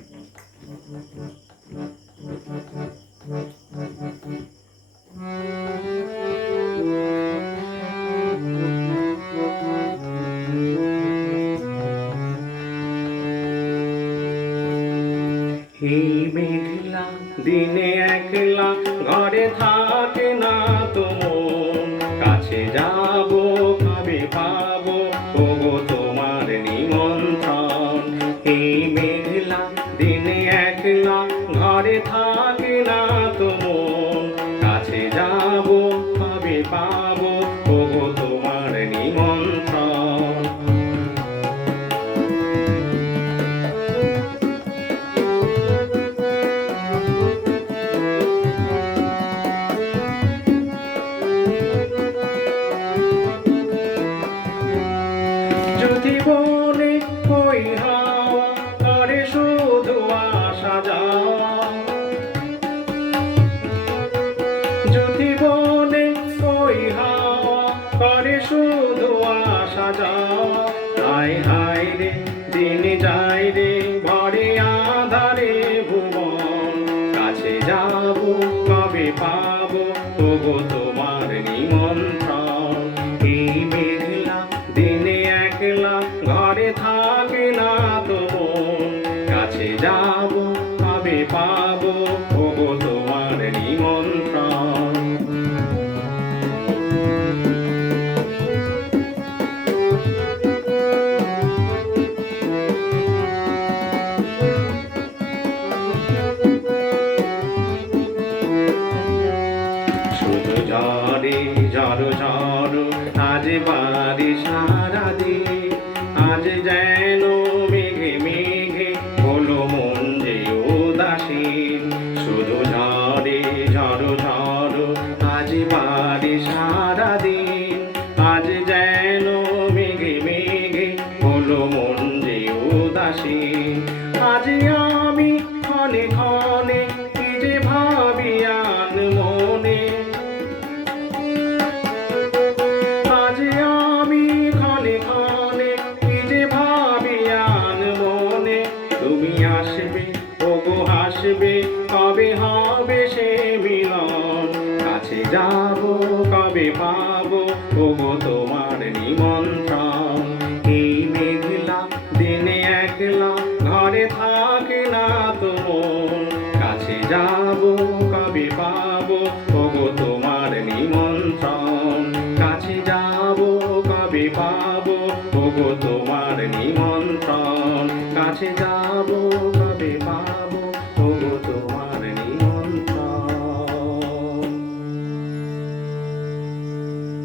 এই মেঘলা দিনে একলা ঘরে থাকে না তো মন, কাছে যাব কবে পাবো ওগো তোমার নিমন্ত্রণ। এই মেঘলা দিনে একলা ঘরে থাকে না তো মন, কাছে যাব কবে পাবো ওগো তোমার নিমন্ত্রণ। যদি বলে ওই হাওয়া করে শুধু আসা যাওয়া, যদি বলে ওই হাওয়া করে শুধু আসা যাওয়া, হায় হায় রে দিন যায় রে ভরে আধারে ভুবন, কাছে যাব কবে পাবো ওগো তোমার নিমন্ত্রণ। এই মেঘলা দিনে একলা ঘরে থাকে না তো মন, কাছে যাব কবে পাবো ওগো তোমার নিমন্ত্রণ। শুধু ঝড়ে ঝড় ঝড় আজ বাড়ি সারাদিন, আজ যেন মেঘে মেঘে হলো মন যে উদাসীন। শুধু ঝড়ে ঝড় ঝড় আজ বাড়ি সারাদিন, আজ যেন মেঘে মেঘে হলো মন যে উদাসীন। আজ আমি ক্ষণে ক্ষণে কি যে ভাবি আন মনে, আজ আমি ক্ষণে ক্ষণে কি যে ভাবি আন মনে। তুমি আসবে ওগো হাসবে কবে হবে সে মিলন, কাছে যাব কবে পাবো ওগো তোমার নিমন্ত্রণ। এই মেঘলা দিনে একলা ঘরে থাকে না তো মন, কাছে যাব কবে পাবো ওগো তোমার নিমন্ত্রণ। কাছে যাব কবে পাবো ওগো তোমার নিমন্ত্রণ, কাছে যাব